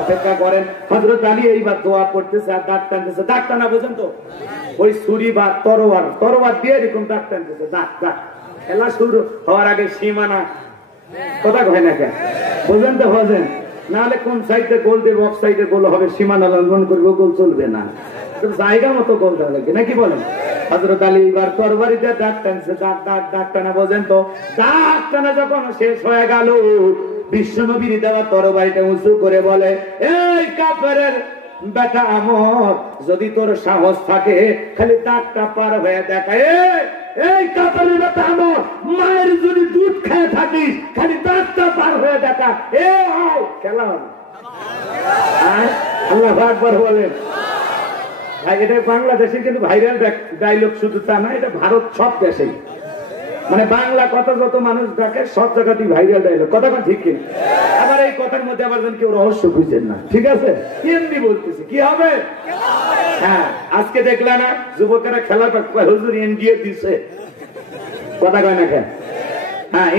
অপেক্ষা করেন। হযরত আলী এইবার দোয়া করতেছে আর দাঁত টানতেছে। দাঁত টানা বোঝেন তো? ওই ছুরি বা তরোয়ার দিয়ে এরকম দাঁত টানতেছে। দাঁত খেলা শুরু হওয়ার আগে সীমানা কথা কয় না কেন? বোঝেন তো? বোঝেন নাহলে কোন সাইডে গোল দেবে, অফ সাইডে গোল হবে, সীমানা লঙ্ঘন করবে, গোল চলবে না। জায়গা মতো গোল দেওয়া লাগবে নাকি বলেন? হযরত আলী এবার তরবারিতে দাঁত টানছে। দাঁত টানা বোঝেন তো? দাঁত টানা যখন শেষ হয়ে গেল, বিশ্বনবীর দেওয়া তরবারিটা উঁচু করে বলে, এই কাফেরের বেটা আমর, যদি তোর সাহস থাকে খালি দাঁতটা পার হয়ে দেখা। এই কাফেরের বেটা আমর, মায়ের যদি দুধ খেয়ে থাকিস খালি দাঁতটা পার হয়ে দেখা। আয় খেলা হবে। আল্লাহু আকবার বলেন। ভাই এটা বাংলাদেশে কিন্তু ভাইরাল ডায়লগ, শুধু তা না, এটা ভারত সব দেশেই, মানে বাংলা কথা যত মানুষ দেখে সব জায়গাতেই ভাইরাল ডায়লগ। কথা ঠিক কিনা? আবার এই কথার মধ্যে আবার যেন কেউ রহস্য বুঝছেন না, ঠিক আছে? এমনি বলতেছি, কি হবে? হ্যাঁ, আজকে দেখলা না যুবকেরা খেলা হুজুর ইন্ডিয়া দিছে, কথা কয় না কেন? হ্যাঁ,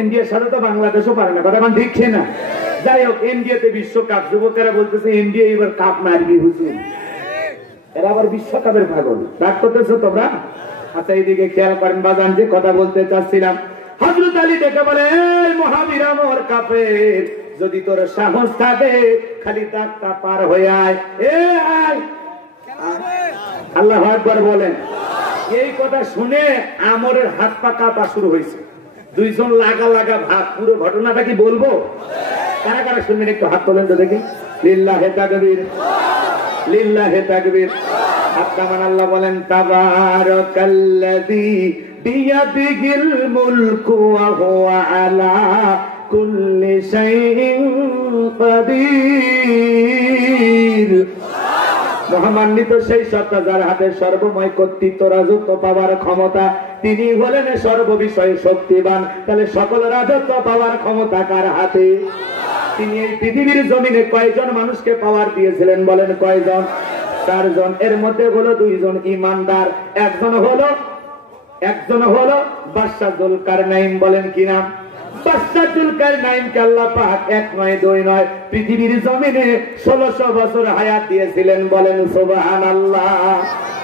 ইন্ডিয়ার সাথে তো বাংলাদেশও পারে না, কথা ঠিক না? যাই হোক, ইন্ডিয়াতে বিশ্বকাপ, যুবকেরা বলতেছে ইন্ডিয়া এবার কাপ মারবি হুজুর। এরা আবার বিশ্বকাপের পাগল, রাগ করতেছো তোমরা? আচ্ছা, এইদিকে খেয়াল করেন বাজান, যে কথা বলতে চাচ্ছিলাম। হযরত আলী ডেকে বলে, এই মহাবীর আমর কাফের, যদি তোর সাহস থাকে খালি দাঁতটা পার হয়ে আয়। আয়। আল্লাহু আকবার বলেন। এই কথা শুনে আমরের হাত পা কাঁপা শুরু হয়েছে। দুইজন লাগা ভাব। পুরো ঘটনাটা কি বলবো? কারা কারা শুনবেন একটু হাত তোলেন তো দেখি। লিল্লাহে তাকবীর, লিল্লাহে তাকবীর। আল্লাহ বলেন, তাবারাকাল্লাযী বিয়াদিহিল মুলকু ওয়া হুয়া আলা কুল্লি শাইইন কাদির। মহামান্বিত সেই সত্তা যার হাতে সর্বময় কর্তৃত্ব, রাজত্ব পাওয়ার ক্ষমতা, তিনি হলেন সর্ববিষয়ে শক্তিবান। তাহলে সকল রাজত্ব পাওয়ার ক্ষমতা কার হাতে? তিনি এই পৃথিবীর জমিনে কয়জন মানুষকে পাওয়ার দিয়েছিলেন বলেন? কয়জন? 4 জন। এর মধ্যে হলো 2 জন ইমানদার, একজন হলো বাদশা যুলকারনাইন। বলেন কি নাম? বাদশা যুলকারনাইনকে আল্লাহ পাক 1 নয় 2 নয় পৃথিবীর জমিনে 1600 বছর হায়াত দিয়েছিলেন। বলেন সুবহানাল্লাহ।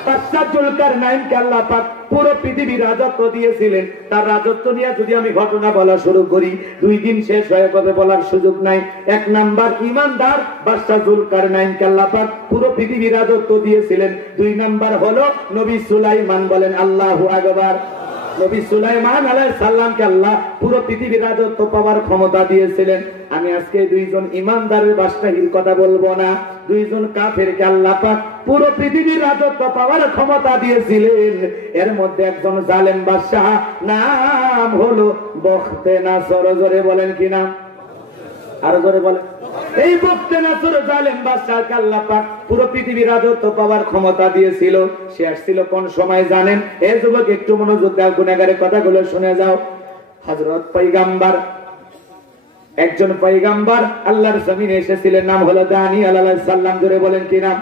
বাদশা যুলকারনাইনকে আল্লাহ পাক পুরো পৃথিবীর রাজত্ব দিয়েছিলেন। তার রাজত্ব নিয়ে যদি আমি ঘটনা বলা শুরু করি, 2 দিন শেষ হয়ে যাবে, বলার সুযোগ নাই। 1 নাম্বার ইমানদার বাদশা যুলকারনাইনকে আল্লাহ পাক পুরো পৃথিবীর রাজত্ব দিয়েছিলেন। 2 নাম্বার হলো নবী সুলাইমান। বলেন আল্লাহু আকবার। নবী সুলাইমান আলাইহিস সালামকে আল্লাহ পুরো পৃথিবীর রাজত্ব পাওয়ার ক্ষমতা দিয়েছিলেন। আমি আজকে 2 জন ইমানদারের বাদশাহীর কথা বলবো না, 2 জন কাফেরকে আল্লাহ পাক পুরো পৃথিবীর রাজত্ব পাওয়ার ক্ষমতা দিয়েছিলেন। এর মধ্যে একজন জালেম বাদশাহ, নাম হলো বখতে নাসর। জোরে বলেন কি নাম? আরো জোরে বলেন। এই বখতে নাসর জালেম বাদশাহকে আল্লাহ পাক পুরো পৃথিবীর রাজত্ব পাওয়ার ক্ষমতা দিয়েছিল। সে আসছিল কোন সময় জানেন? এই যুবক একটু মনোযোগ দাও, গুনাহগারের কথাগুলো শুনে যাও। হযরত পয়গম্বর, একজন পয়গম্বর আল্লাহর জমিনে এসেছিলেন, নাম হলো দানিয়েল আলাইহিস সালাম। জোরে বলেন কি নাম?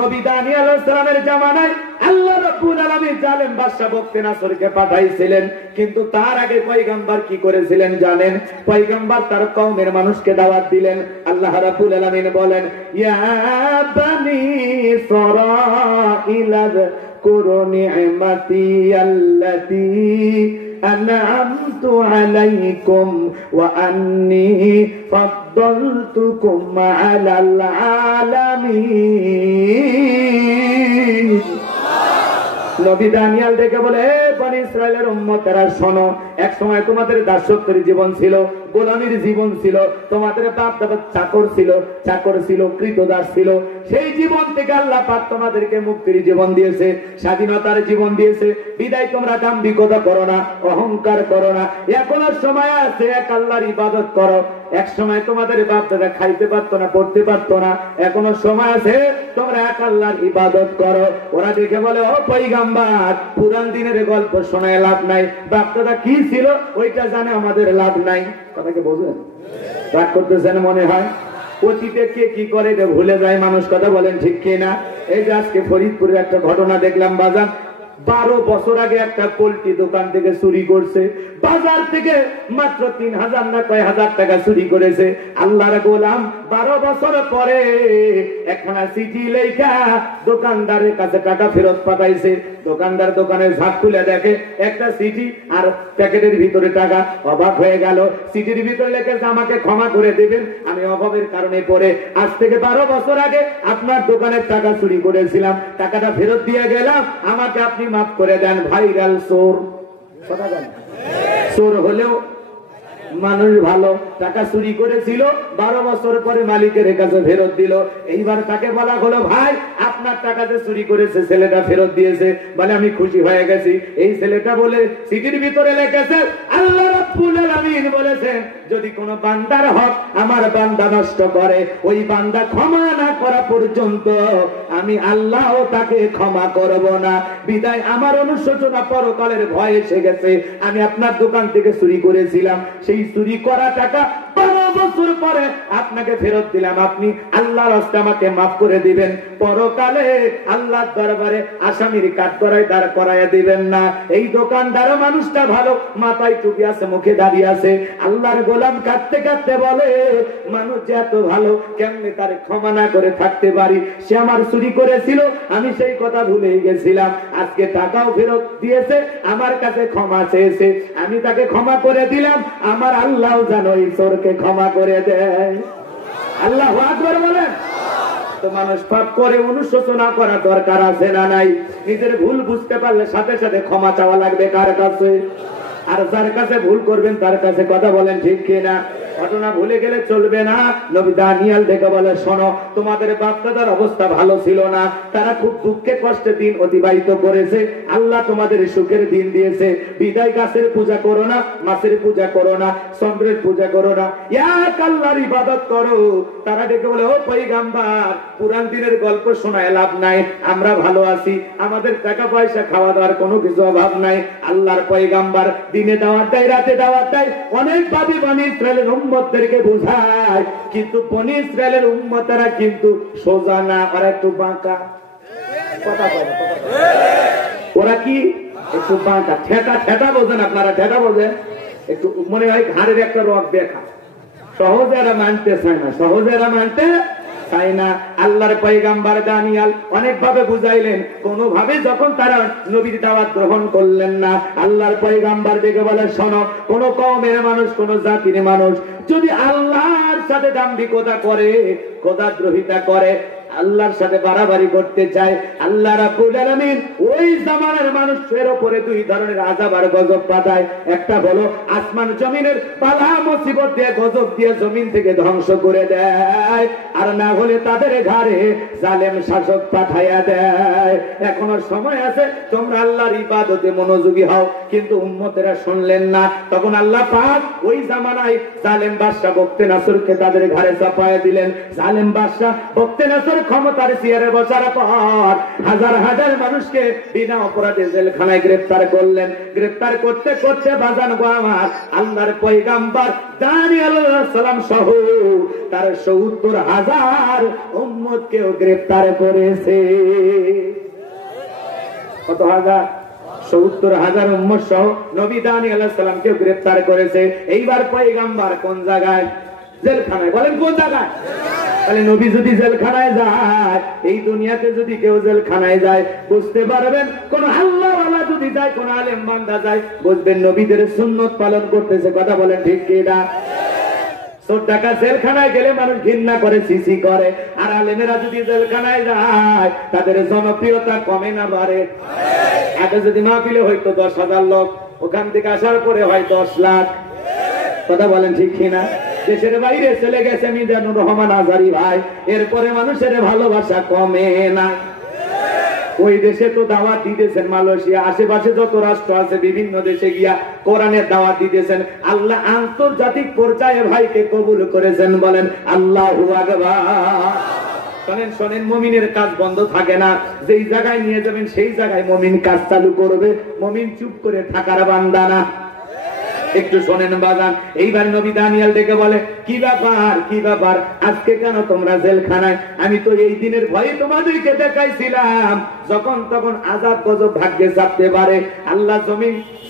নবী দানিয়েল আলাইহিস সালামের জামানায় আল্লাহ রাব্বুল আলামিন জালেম বাদশা বখতে নাসরকে পাঠাইছিলেন। কিন্তু তার আগে পয়গম্বর কি করেছিলেন জানেন? পয়গম্বর তার কওমের মানুষকে দাওয়াত দিলেন। আল্লাহ রাব্বুল আলামিন বলেন, ইয়া বানি ইসরাঈল আযকুরু নি'মাতি আল্লাতী আন'আমতু আলাইকুম ওয়া আন্নী ফাদ্দালতুকুম আলাল আলামিন। নবী দানিয়েল দেখে বলে, বনি ইসরাইলের উম্মতেরা শোনো, এক সময় তোমাদের দাসত্বের জীবন ছিল, গোলামীর জীবন ছিল, তোমাদের বাপ দাদা চাকর ছিল, কৃতদাস ছিল। সেই জীবন থেকে আল্লাহ পাক তোমাদেরকে মুক্তির জীবন দিয়েছে, স্বাধীনতার জীবন দিয়েছে। বিদায় তোমরা দাম্ভিকতা করো না, অহংকার করো না। এখনো সময় আছে, এক আল্লাহর ইবাদত করো। এক সময় তোমাদের বাপ দাদা খাইতে পারতো না, পড়তে পারতো না, এখনো সময় আছে, তোমরা এক আল্লাহর ইবাদত করো। ওরা দেখে বলে, ও পয়গম্বর, পুরান দিনের গল্প শোনায় লাভ নাই, বাপ দাদা কি ছিল ওইটা জানে আমাদের লাভ নাই। কথাকে বোঝেন? রাগ করতেছেন মনে হয়? অতীতে কে কি করে ভুলে যায় মানুষ, কথা বলেন ঠিক কিনা? এই যে আজকে ফরিদপুরের একটা ঘটনা দেখলাম, বাজার 12 বছর আগে একটা পোল্ট্রি দোকান থেকে চুরি করছে, বাজার থেকে মাত্র 3000 না কয় হাজার টাকা চুরি করেছে। আল্লাহর গোলাম 12 বছর পরে এখন চিঠি লেখা দোকানদারের কাছে টাকা ফেরত পাঠাইছে। দোকানদার দোকানের ঝাঁক খুলে দেখে একটা চিঠি আর প্যাকেটের ভিতরে টাকা। অবাক হয়ে গেল। চিঠির ভিতরে লেখেছে, আমাকে ক্ষমা করে দেবেন, আমি অভাবের কারণে পরে আজ থেকে 12 বছর আগে আপনার দোকানের টাকা চুরি করেছিলাম, টাকাটা ফেরত দিয়ে গেলাম, আমাকে আপনি মাফ করে দেন। ভাইরাল চোর। কথা বলেন? চোর হলেও মানুষ ভালো, টাকা চুরি করেছিল, 12 বছর পরে মালিকের কাছে ফেরত দিল। এইবার তাকে বলা হলো, ভাই আপনার টাকা যে চুরি করেছে ছেলেটা ফেরত দিয়েছে। বলে, আমি খুশি হয়ে গেছি। এই ছেলেটা বলে চিঠির ভিতরে লিখেছে, আল্লাহ রাব্বুল আলামিন বলেছেন, যদি কোন বান্দার হক আমার বান্দা নষ্ট করে, ওই বান্দা ক্ষমা না করা পর্যন্ত আমি আল্লাহ তাকে ক্ষমা করব না। বিদায় আমার অনুশোচনা পরকালের ভয় এসে গেছে। আমি আপনার দোকান থেকে চুরি করেছিলাম, সেই চুরি করা টাকা 12 বছর পরে আপনাকে ফেরত দিলাম, আপনি আল্লাহর রাস্তায় আমাকে মাফ করে দিবেন। পরকালে আল্লাহর দরবারে আসামির কাঠগড়ায় দাঁড় করাইয়া দিবেন না। এই দোকানদার মানুষটা ভালো, মাথায় টুপি আছে, মুখে দাঁড়িয়ে আছে। আল্লাহর গোলাম কাঁদতে কাঁদতে বলে, মানুষ যে এত ভালো, কেমনে তার ক্ষমা না করে থাকতে পারি? সে আমার চুরি করেছিল, আমি সেই কথা ভুলে গেছিলাম। আজকে টাকাও ফেরত দিয়েছে, আমার কাছে ক্ষমা চেয়েছে, আমি তাকে ক্ষমা করে দিলাম। আমার আল্লাহ জানো এই চোরকে ক্ষমা করে দেয়। আল্লাহু আকবার বলেন। তো মানুষ পাপ করে, অনুশোচনা করা দরকার আছে না নাই? নিজের ভুল বুঝতে পারলে সাথে সাথে ক্ষমা চাওয়া লাগবে কার কাছে? আর যার কাছে ভুল করবেন তার কাছে। কথা বলেন ঠিক কিনা? ঘটনা ভুলে গেলে চলবে না। নবী দানিয়েল দেখে বলে, শোনো, তোমাদের বাপ দাদার অবস্থা ভালো ছিল না, তারা খুব দুঃখে কষ্টে দিন অতিবাহিত করেছে, আল্লাহ তোমাদের সুখের দিন দিয়েছে। বিদায় গাছের পূজা করো না, মাছের পূজা করো না, চন্দ্রের পূজা করো না, এক আল্লাহর ইবাদত করো। তারা ডেকে বলে, ও পয়গম্বর, পুরান দিনের গল্প শোনায় লাভ নাই, আমরা ভালো আছি, আমাদের টাকা পয়সা খাওয়া দাওয়ার কোনো কিছু অভাব নাই। আল্লাহর পয়গম্বর দিনে দাওয়াত দেয়, রাতে দাওয়াত দেয়, অনেক ভাবে বনি ইসরায়েলের উম্মতদেরকে বোঝায়, কিন্তু বনি ইসরায়েলের উম্মতেরা কিন্তু সোজা না, ওরা একটু বাঁকা। কথা বলে, ওরা কি একটু বাঁকা, ঠেটা বোঝেন আপনারা? ঠেটা বোঝেন? একটু মনে হয় ঘাড়ের একটা রক দেখা। সহজে এরা মানতে চায় না, সহজে এরা মানতে চায় না। আল্লাহর পয়গম্বর দানিয়েল অনেক ভাবে বুঝাইলেন, কোন ভাবে যখন তারা নবীর দাওয়াত গ্রহণ করলেন না, আল্লাহর পয়গম্বর দেখে বলে, শোনো, কোন কওমের মানুষ, কোন জাতির মানুষ যদি আল্লাহর সাথে দাম্ভিকতা করে, খোদাদ্রোহিতা করে, আল্লাহর সাথে বাড়াবাড়ি করতে চায়, আল্লাহ রাব্বুল আলামিন ওই জামানার মানুষের উপরে 2 ধরনের আযাব আর গজব পাঠায়। একটা বলো আসমান জমিনের বালা মুসিবত দিয়ে, গজব দিয়ে জমিন থেকে ধ্বংস করে দেয়, আর না হলে তাদের ঘাড়ে জালেম শাসক পাঠাইয়া দেয়। এখনো সময় আছে, তোমরা আল্লাহর ইবাদতে মনোযোগী হও। কিন্তু উম্মতেরা শুনলেন না। তখন আল্লাহ পাক ওই জামানায় জালেম বাদশা বখতে নাসরকে তাদের ঘাড়ে চাপায়া দিলেন। জালেম বাদশা বখতে নাসর ক্ষমতার চেয়ারে বসার পর হাজার হাজার মানুষকে বিনা অপরাধে জেলখানায় গ্রেফতার করলেন। গ্রেফতার করতে করতে বাজান গো আমার, আল্লাহর পয়গম্বর দানিয়েল আলাইহিস সালাম সহ তার ৭০,০০০ উম্মতকেও গ্রেফতার করেছে। কত হাজার? ৭০,০০০ উম্মত সহ নবী দানিয়েল আলাইহিস সালামকে গ্রেফতার করেছে। এইবার পয়গম্বর কোন জায়গায়? জেলখানায়। বলেন কোন জায়গায়? তাহলে নবী যদি জেলখানায় যায়, এই দুনিয়াতে যদি কেউ জেলখানায় যায়, বুঝতে পারবেন কোন আল্লাহওয়ালা যদি যায়, কোন আলেম বান্দা যায়, বুঝবেন নবীদের সুন্নত পালন করতেছে। কথা বলেন ঠিক কিনা? চোর ডাকাত জেলখানায় গেলে মানুষ ঘৃণা করে, সিসি করে। আর আলেমেরা যদি জেলখানায় যায়, তাদের জনপ্রিয়তা কমে না বাড়ে? আগে যদি মাহফিলে হয়তো 10,000 লোক, ওখান থেকে আসার পরে হয় 10 লাখ। কথা বলেন ঠিক কিনা? দেশের বাইরে চলে গেছে মিজানুর রহমান আজারি ভাই, এরপরে মানুষের ভালোবাসা কমে না। ওই দেশে তো দাওয়াত দিতেছেন, মালয়েশিয়া আশেপাশে যত রাষ্ট্র আছে বিভিন্ন দেশে গিয়া কোরআনের দাওয়াত দিতেছেন। আল্লাহ আন্তর্জাতিক পর্যায়ে ভাইকে কবুল করেছেন, বলেন আল্লাহু আকবার। শোনেন শোনেন, মুমিনের কাজ বন্ধ থাকে না। যেই জায়গায় নিয়ে যাবেন সেই জায়গায় মুমিন কাজ চালু করবে। মুমিন চুপ করে থাকার বান্দা না। একটু শোনেন বাজান, এইবার নবী দানিয়েল ডেকে বলে, কি ব্যাপার কি ব্যাপার, আজকে কেন তোমরা জেলখানায়? আমি তো এই দিনের ভয়ে তোমাদেরকে দেখাইছিলাম, যখন তখন আযাব গজব ভাগ্যে চাপতে পারে। আল্লাহ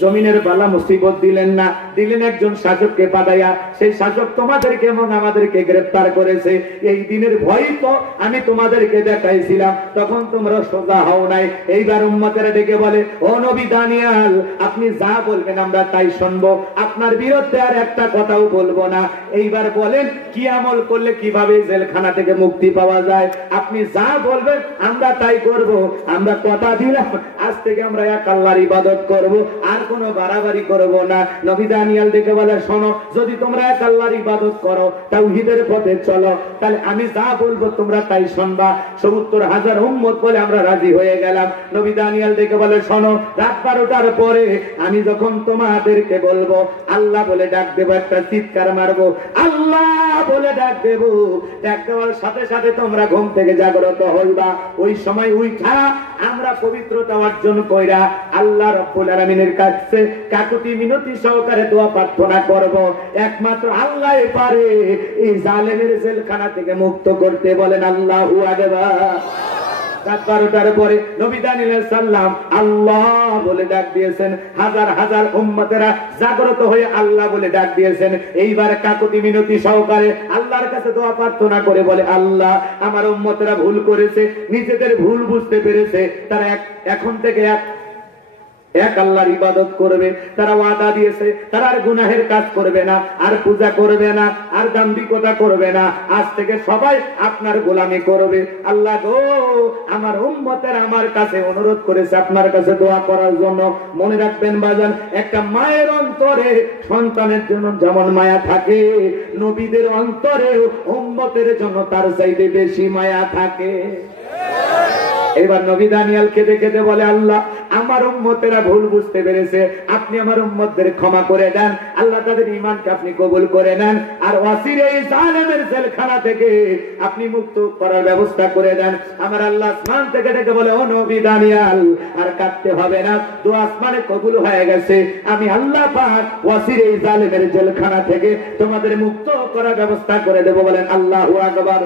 জমিনের বালা মুসিবত দিলেন না, দিলেন একজন শাসককে পাঠাইয়া। সেই শাসক তোমাদেরকে এবং আমাদেরকে গ্রেফতার করেছে। এই দিনের ভয় তো আমি তোমাদেরকে দেখাইছিলাম, তখন তোমরা সোজা হও নাই। এইবার উম্মতেরা ডেকে বলে, ও নবী দানিয়েল, আপনি যা বলবেন আমরা তাই শুনবো, আপনার বিরুদ্ধে আর একটা কথাও বলবো না। এইবার বলেন কি আমল করলে কিভাবে জেলখানা থেকে মুক্তি পাওয়া যায়? আপনি যা বলবেন আমরা তাই করব। আমরা কথা দিলাম আজ থেকে আমরা এক আল্লাহর ইবাদত করব, আর কোনো বাড়াবাড়ি করব না। নবী দানিয়েল ডেকে বলে, শোনো, যদি তোমরা এক আল্লাহর ইবাদত করো, তাওহীদের পথে চলো, তাহলে আমি যা বলবো তোমরা তাই শুনবা। ৭০,০০০ উম্মত বলে আমরা রাজি হয়ে গেলাম। নবী দানিয়েল ডেকে বলে, শোনো, রাত ১২টার পরে আমি যখন তোমাদেরকে বলবো আল্লাহ বলে ডাক দেবো, একটা চিৎকার মারবো, আল্লাহ বলে ডাক দেবো, ডাক দেওয়ার সাথে সাথে তোমরা ঘুম থেকে জাগ্রত হইবা। ওই সময় উঠা আমরা পবিত্রতা অর্জন কইরা আল্লাহ রাব্বুল আলামিনের কাছে কাকুতি মিনতি সহকারে দোয়া প্রার্থনা করব। একমাত্র আল্লাহই পারে এই জালেমের জেলখানা থেকে মুক্ত করতে, বলেন আল্লাহু আকবার। রাত ১২টার পরে নবী দানিয়েল সাল্লাম আল্লাহ বলে ডাক দিয়েছেন। হাজার হাজার উম্মতেরা জাগ্রত হয়ে আল্লাহ বলে ডাক দিয়েছেন। এইবার কাকুতি মিনতি সহকারে আল্লাহর কাছে দোয়া প্রার্থনা করে বলে, আল্লাহ, আমার উম্মতেরা ভুল করেছে, নিজেদের ভুল বুঝতে পেরেছে, তারা এখন থেকে এক আল্লাহর ইবাদত করবে। তারা ওয়াদা দিয়েছে তারা আর গুনাহের কাজ করবে না, আর পূজা করবে না, আর দাম্ভিকতা করবে না। আজ থেকে সবাই আপনার গোলামি করবে। আল্লাহ গো, আমার উম্মতের আমার কাছে অনুরোধ করেছে আপনার কাছে দোয়া করার জন্য। মনে রাখবেন বাজান, একটা মায়ের অন্তরে সন্তানের জন্য যেমন মায়া থাকে, নবীদের অন্তরে উম্মতের জন্য তার চাইতে বেশি মায়া থাকে। এবার নবী দানিয়েল কেঁদে কেঁদে বলে, আল্লাহ, আমার উম্মতেরা ভুল বুঝতে পেরেছে, আপনি আমার উম্মতদের ক্ষমা করে দেন। আল্লাহ, তাদের ঈমানকে আপনি কবুল করে নেন, আর ওয়াসির এই জালেমের জেলখানা থেকে আপনি মুক্ত করার ব্যবস্থা করে দেন। আমার আল্লাহ আসমান থেকে ডেকে বলে, ও নবী দানিয়েল, আর কাঁদতে হবে না, দোয়া আসমানে কবুল হয়ে গেছে। আমি আল্লাহ পাক ওয়াসির এই জালেমের জেলখানা থেকে তোমাদের মুক্ত করার ব্যবস্থা করে দেব, বলেন আল্লাহু আকবার।